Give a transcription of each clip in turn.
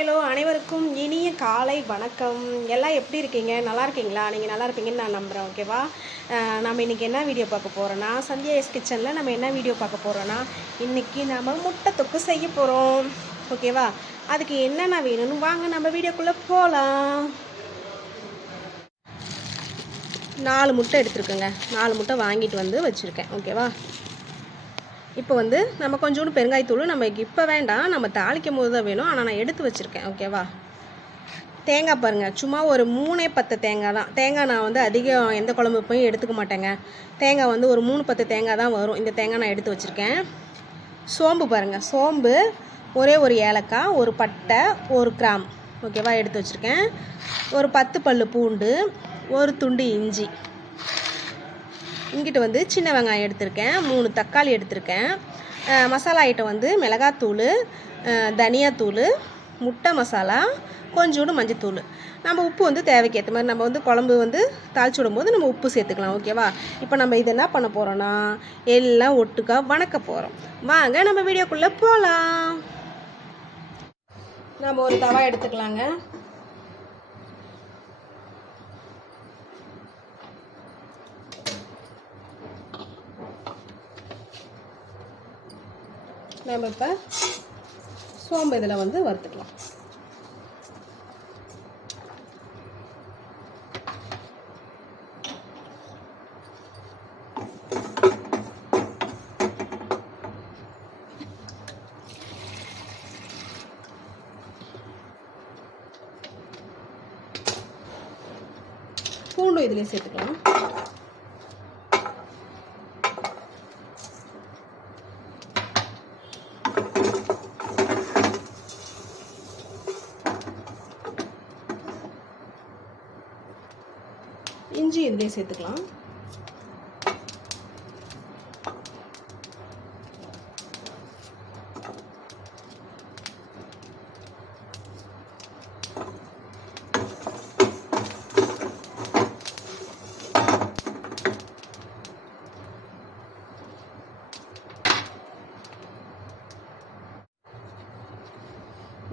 Hello அனைவருக்கும் இனிய காலை வணக்கம். எல்லாம் எப்படி இருக்கீங்க? நல்லா இருக்கீங்களா? நீங்கள் நல்லா இருப்பீங்கன்னு நான் நம்புகிறேன் ஓகேவா? நம்ம இன்றைக்கி என்ன வீடியோ பார்க்க போகிறோன்னா சந்தியா எஸ் கிச்சனில் நம்ம என்ன வீடியோ பார்க்க போகிறோன்னா இன்றைக்கி நம்ம முட்டை தொக்கு செய்ய போகிறோம் ஓகேவா? அதுக்கு என்னென்ன வேணும்னு வாங்க நம்ம வீடியோக்குள்ளே போகலாம் நாலு முட்டை எடுத்துருக்கேங்க. நாலு முட்டை வாங்கிட்டு வந்து வச்சுருக்கேன் ஓகேவா? இப்போ வந்து நம்ம கொஞ்சோண்டு பெருங்காயத்தூள் நமக்கு இப்போ வேண்டாம் நம்ம தாளிக்கும் போது தான் வேணும். ஆனால் நான் எடுத்து வச்சுருக்கேன். ஓகேவா தேங்காய் பாருங்கள் சும்மா ஒரு மூணே பத்து தேங்காய் தான். தேங்காய் நான் வந்து அதிகம் எந்த குழம்பு போய் எடுத்துக்க மாட்டேங்க. தேங்காய் வந்து ஒரு மூணு பத்து தேங்காய் தான் வரும். இந்த தேங்காய் நான் எடுத்து வச்சுருக்கேன். சோம்பு பாருங்கள் சோம்பு ஒரே ஒரு ஏலக்காய் ஒரு பட்டை ஒரு கிராம். ஓகேவா எடுத்து வச்சுருக்கேன். ஒரு பத்து பல்லு பூண்டு ஒரு துண்டு இஞ்சி. இங்கிட்டு வந்து சின்ன வெங்காயம் எடுத்திருக்கேன் மூணு தக்காளி எடுத்திருக்கேன். மசாலா ஐட்டம் வந்து மிளகாத்தூள் தனியாத்தூள் முட்டை மசாலா கொஞ்சோண்டு மஞ்சத்தூள். நம்ம உப்பு வந்து தேவைக்கேற்ற மாதிரி நம்ம வந்து குழம்பு வந்து தாளிச்சு விடும்போது நம்ம உப்பு சேர்த்துக்கலாம் ஓகேவா இப்போ நம்ம இது என்ன பண்ண போகிறோன்னா எல்லாம் ஒட்டுக்கா வணக்க போகிறோம் வாங்க நம்ம வீடியோக்குள்ளே போகலாம் நம்ம ஒரு தவா எடுத்துக்கலாங்க. நம்ம இப்போ சோம்பு இதில் வந்து வறுத்துக்கலாம். பூண்டும் இதிலே சேர்த்துக்கலாம் இஞ்சி இதிலே சேர்த்துக்கலாம்.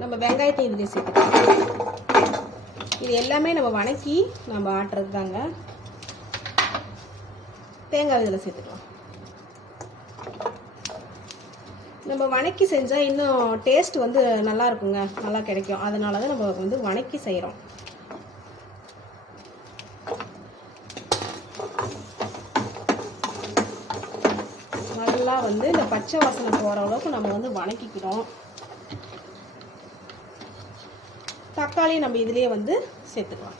நம்ம வெங்காயத்தையும் இதிலே சேர்த்துக்கலாம். இது எல்லாமே நம்ம வணக்கி நம்ம ஆட்டுறது தாங்க தேங்காய் இதில் சேர்த்துக்கலாம். நம்ம வணக்கி செஞ்சால் இன்னும் டேஸ்ட் வந்து நல்லா இருக்குங்க. நல்லா கிடைக்கும். அதனால தான் நம்ம வந்து வணக்கி செய்கிறோம் நல்லா வந்து இந்த பச்சை வாசனை போகிற அளவுக்கு நம்ம வந்து வணக்கிக்கிறோம். தக்காளி நம்ம இதுலேயே வந்து சேர்த்துக்கலாம்.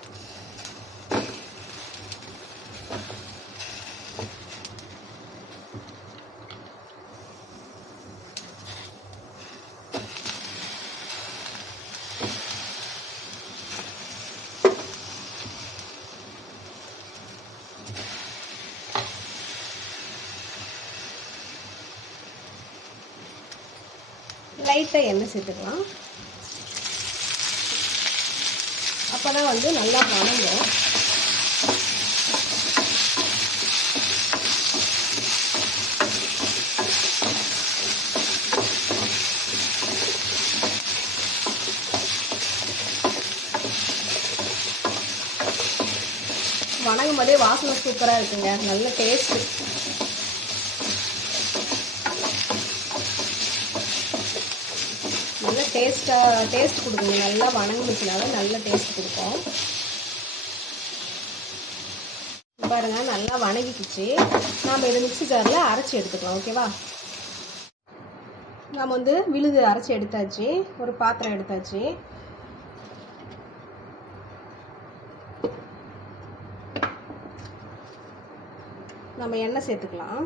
லைட்டாக எண்ணெய் சேர்த்துக்கலாம். அப்போ தான் வந்து நல்லா வணங்கும். வணங்கும் போதே வாசனை சூப்பராக இருக்குங்க. நல்ல டேஸ்ட்டு நல்லா டேஸ்ட்டாக டேஸ்ட் கொடுக்குங்க நல்லா வணங்குச்சுனால நல்ல டேஸ்ட் கொடுக்கும் பாருங்கள் நல்லா வணங்கிக்குச்சு. நாம் இதை மிக்ஸி ஜாரில் அரைச்சி எடுத்துக்கலாம் ஓகேவா நாம் வந்து விழுது அரைச்சி எடுத்தாச்சு. ஒரு பாத்திரம் எடுத்தாச்சு. நம்ம எண்ணெய் சேர்த்துக்கலாம்.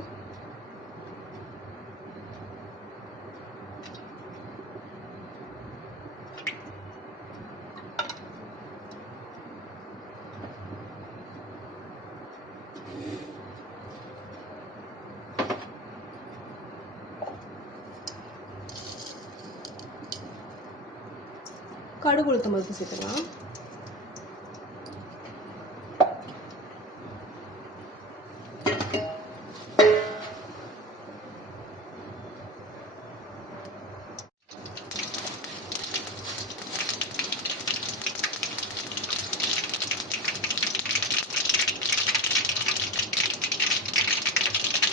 கடுகு உளுத்தம் பருப்பு சேர்த்துக்கலாம்.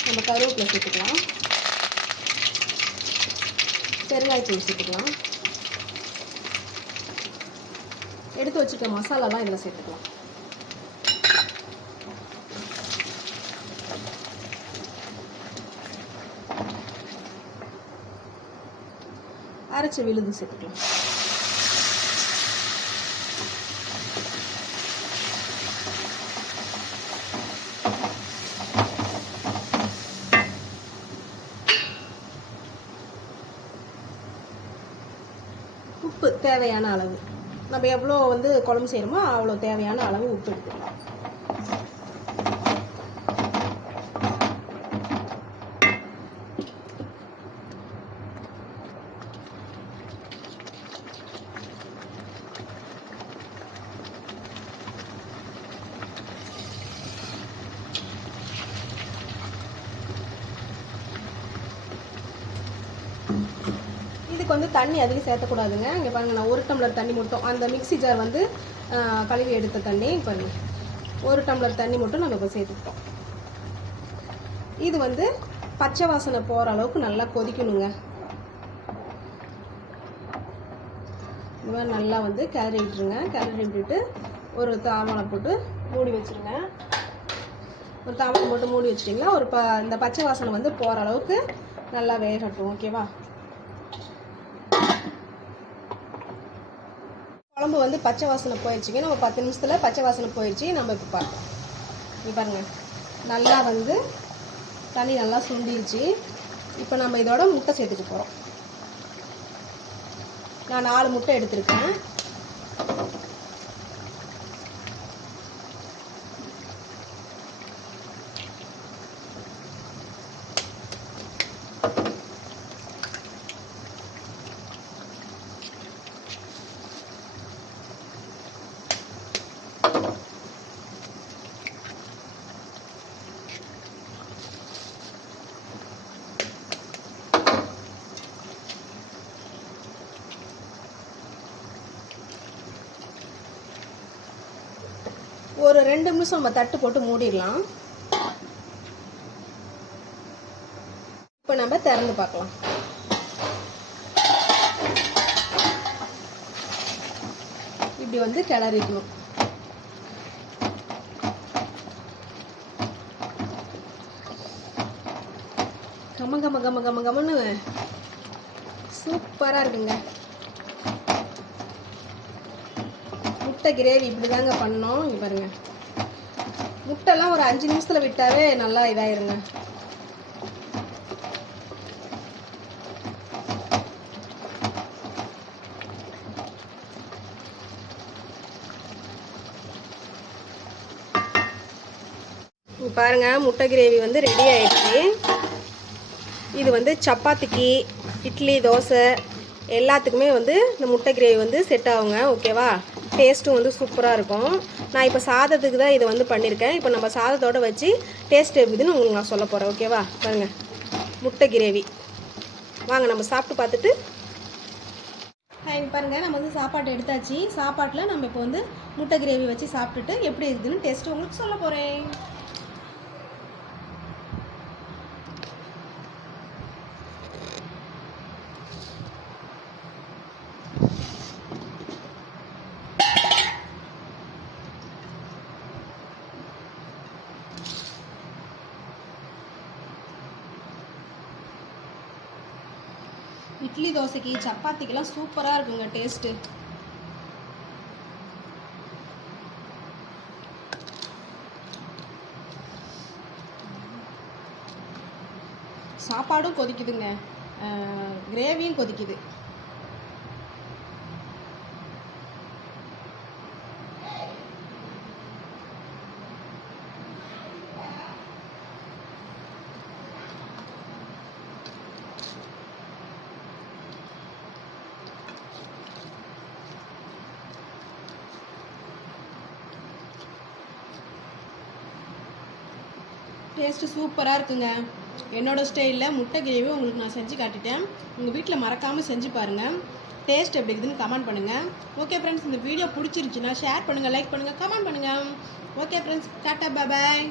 நம்ம கருவேப்பிலை சேர்த்துக்கலாம். பெருங்காயத்தூள் சேர்த்துக்கலாம். எடுத்து வச்சுக்க மசாலாலாம் இதில் சேர்த்துக்கலாம். அரைச்ச விழுது சேர்த்துக்கலாம். உப்பு தேவையான அளவு. நம்ம எவ்வளோ வந்து குழம்பு செய்கிறோமோ அவ்வளோ தேவையான அளவு உப்பு எடுத்துக்கலாம். இதுக்கு வந்து தண்ணி அதிகம் சேர்த்தக்கூடாதுங்க. இங்கே பாருங்க நான் ஒரு டம்ளர் தண்ணி மட்டும் அந்த மிக்சி ஜார் வந்து கழுவி எடுத்த தண்ணி பாருங்க. ஒரு டம்ளர் தண்ணி மட்டும் நம்ம இப்போ சேர்த்துக்கிட்டோம். இது வந்து பச்சை வாசனை போகிற அளவுக்கு நல்லா கொதிக்கணுங்க. இந்த மாதிரி நல்லா வந்து கிளறி விட்டுருங்க. கிளறி விட்டுட்டு ஒரு தாமலை போட்டு மூடி வச்சுருங்க. ஒரு தாமலை போட்டு மூடி வச்சிட்டிங்கன்னா ஒரு ப இந்த பச்சை வாசனை வந்து போகிற அளவுக்கு நல்லா வேகட்டும் ஓகேவா குழம்பு வந்து பச்சை வாசனை போயிடுச்சுங்க நம்ம பத்து நிமிஷத்தில் பச்சை வாசனை போயிடுச்சு நம்ம இப்போ பார்க்கலாம் இங்க பாருங்கள் நல்லா வந்து தண்ணி நல்லா சுண்டிருச்சு. இப்போ நம்ம இதோட முட்டை சேர்த்துக்க போகிறோம் நான் நாலு முட்டை எடுத்திருக்கேன். ஒரு ரெண்டு நிமிஷம் நம்ம தட்டு போட்டு மூடிடலாம். இப்போ நம்ம திறந்து பார்க்கலாம். இப்படி வந்து கிளறிக்கணும் கம கம கம கம கமன்னு சூப்பராக இருக்குங்க. முட்டை கிரேவி இப்படி தாங்க பண்ணோம். இங்கே பாருங்க. முட்டைலாம் ஒரு அஞ்சு நிமிஷத்தில் விட்டாவே நல்லா இதாயிருங்க. இங்க பாருங்க முட்டை கிரேவி வந்து ரெடி ஆயிடுச்சு. இது வந்து சப்பாத்திக்கு இட்லி தோசை எல்லாத்துக்குமே வந்து இந்த முட்டை கிரேவி வந்து செட் ஆகுங்க. ஓகேவா டேஸ்ட்டும் வந்து சூப்பராக இருக்கும். நான் இப்போ சாதத்துக்கு தான் இதை வந்து பண்ணியிருக்கேன் இப்போ நம்ம சாதத்தோடு வச்சு டேஸ்ட் எப்படின்னு உங்களுக்கு நான் சொல்ல போகிறேன் ஓகேவா பாருங்கள் முட்டை கிரேவி. வாங்க நம்ம சாப்பிட்டு பார்த்துட்டு பாருங்கள் நம்ம வந்து சாப்பாடு எடுத்தாச்சு. சாப்பாட்டில் நம்ம இப்போ வந்து முட்டை கிரேவி வச்சு சாப்பிட்டுட்டு எப்படி இருக்குதுன்னு டேஸ்ட்டு உங்களுக்கு சொல்ல போகிறேன் இட்லி தோசைக்கு சப்பாத்திக்கெல்லாம் சூப்பராக இருக்குங்க டேஸ்ட்டு சாப்பாடும் கொதிக்குதுங்க. கிரேவியும் கொதிக்குது. டேஸ்ட்டு சூப்பராக இருக்குங்க. என்னோட ஸ்டைலில் முட்டை கிரேவி உங்களுக்கு நான் செஞ்சு காட்டிட்டேன். உங்கள் வீட்டில் மறக்காமல் செஞ்சு பாருங்கள் டேஸ்ட் எப்படி இருக்குதுன்னு கமெண்ட் பண்ணுங்கள் ஓகே ஃப்ரெண்ட்ஸ் இந்த வீடியோ பிடிச்சிருந்துச்சுன்னா ஷேர் பண்ணுங்கள் லைக் பண்ணுங்கள் கமெண்ட் பண்ணுங்கள் ஓகே ஃப்ரெண்ட்ஸ் டாட்டா பாய்